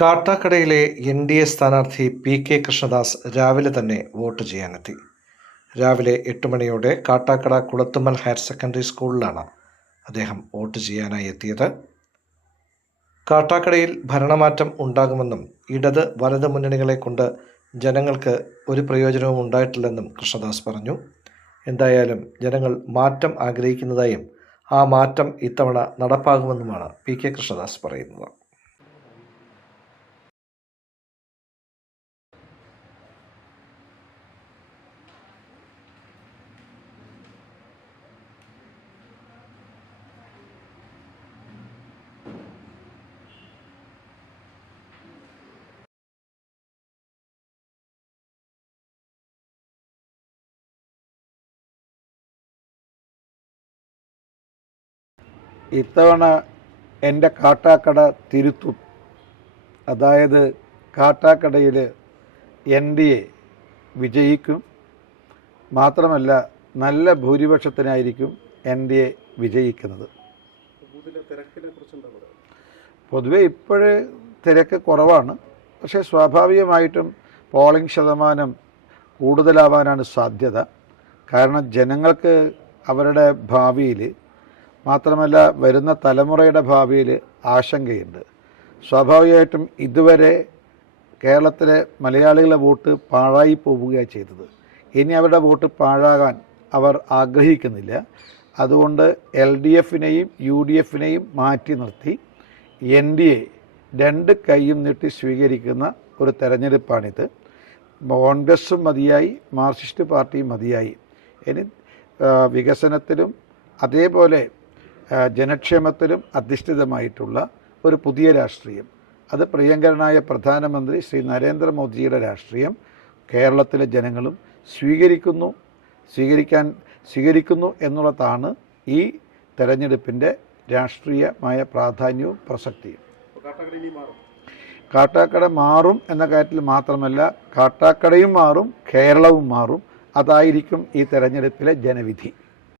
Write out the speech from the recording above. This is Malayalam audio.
കാട്ടാക്കടയിലെ എൻ.ഡി.എ സ്ഥാനാർത്ഥി പി.കെ. കൃഷ്ണദാസ് രാവിലെ തന്നെ വോട്ട് ചെയ്യാനെത്തി. രാവിലെ 8 മണിയോടെ കാട്ടാക്കട കുളത്തുമ്മൽ ഹയർ സെക്കൻഡറി സ്കൂളിലാണ് അദ്ദേഹം വോട്ട് ചെയ്യാനായി എത്തിയത്. കാട്ടാക്കടയിൽ ഭരണമാറ്റം ഉണ്ടാകുമെന്നും ഇടത് വലത് മുന്നണികളെ കൊണ്ട് ജനങ്ങൾക്ക് ഒരു പ്രയോജനവും ഉണ്ടായിട്ടില്ലെന്നും കൃഷ്ണദാസ് പറഞ്ഞു. എന്തായാലും ജനങ്ങൾ മാറ്റം ആഗ്രഹിക്കുന്നതായും ആ മാറ്റം ഇത്തവണ നടപ്പാകുമെന്നുമാണ് പി.കെ. കൃഷ്ണദാസ് പറയുന്നത്. ഇത്തവണ എൻ്റെ കാട്ടാക്കട തിരുത്തും. അതായത് കാട്ടാക്കടയിൽ എൻ.ഡി.എ വിജയിക്കും. മാത്രമല്ല നല്ല ഭൂരിപക്ഷത്തിനായിരിക്കും എൻ.ഡി.എ വിജയിക്കുന്നത്. പൊതുവെ ഇപ്പോഴേ തിരക്ക് കുറവാണ്. പക്ഷേ സ്വാഭാവികമായിട്ടും പോളിംഗ് ശതമാനം കൂടുതലാവാനാണ് സാധ്യത. കാരണം ജനങ്ങൾക്ക് അവരുടെ ഭാവിയിൽ, മാത്രമല്ല വരുന്ന തലമുറയുടെ ഭാവിയിൽ ആശങ്കയുണ്ട്. സ്വാഭാവികമായിട്ടും ഇതുവരെ കേരളത്തിലെ മലയാളികളുടെ വോട്ട് പാഴായി പോവുകയാണ് ചെയ്തത്. ഇനി അവരുടെ വോട്ട് പാഴാകാൻ അവർ ആഗ്രഹിക്കുന്നില്ല. അതുകൊണ്ട് LDFനെയും UDFനെയും മാറ്റി നിർത്തി NDA രണ്ട് കൈയും നീട്ടി സ്വീകരിക്കുന്ന ഒരു തെരഞ്ഞെടുപ്പാണിത്. കോൺഗ്രസും മതിയായി, മാർക്സിസ്റ്റ് പാർട്ടിയും മതിയായി. ഇനി വികസനത്തിലും അതേപോലെ ജനക്ഷേമത്തിലും അധിഷ്ഠിതമായിട്ടുള്ള ഒരു പുതിയ രാഷ്ട്രീയം, അത് പ്രിയങ്കരനായ പ്രധാനമന്ത്രി ശ്രീ നരേന്ദ്രമോദിയുടെ രാഷ്ട്രീയം കേരളത്തിലെ ജനങ്ങളും സ്വീകരിക്കുന്നു എന്നുള്ളതാണ് ഈ തെരഞ്ഞെടുപ്പിൻ്റെ രാഷ്ട്രീയമായ പ്രാധാന്യവും പ്രസക്തിയും. കാട്ടാക്കട മാറും എന്ന കാര്യത്തിൽ മാത്രമല്ല, കാട്ടാക്കടയും മാറും, കേരളവും മാറും. അതായിരിക്കും ഈ തെരഞ്ഞെടുപ്പിലെ ജനവിധി.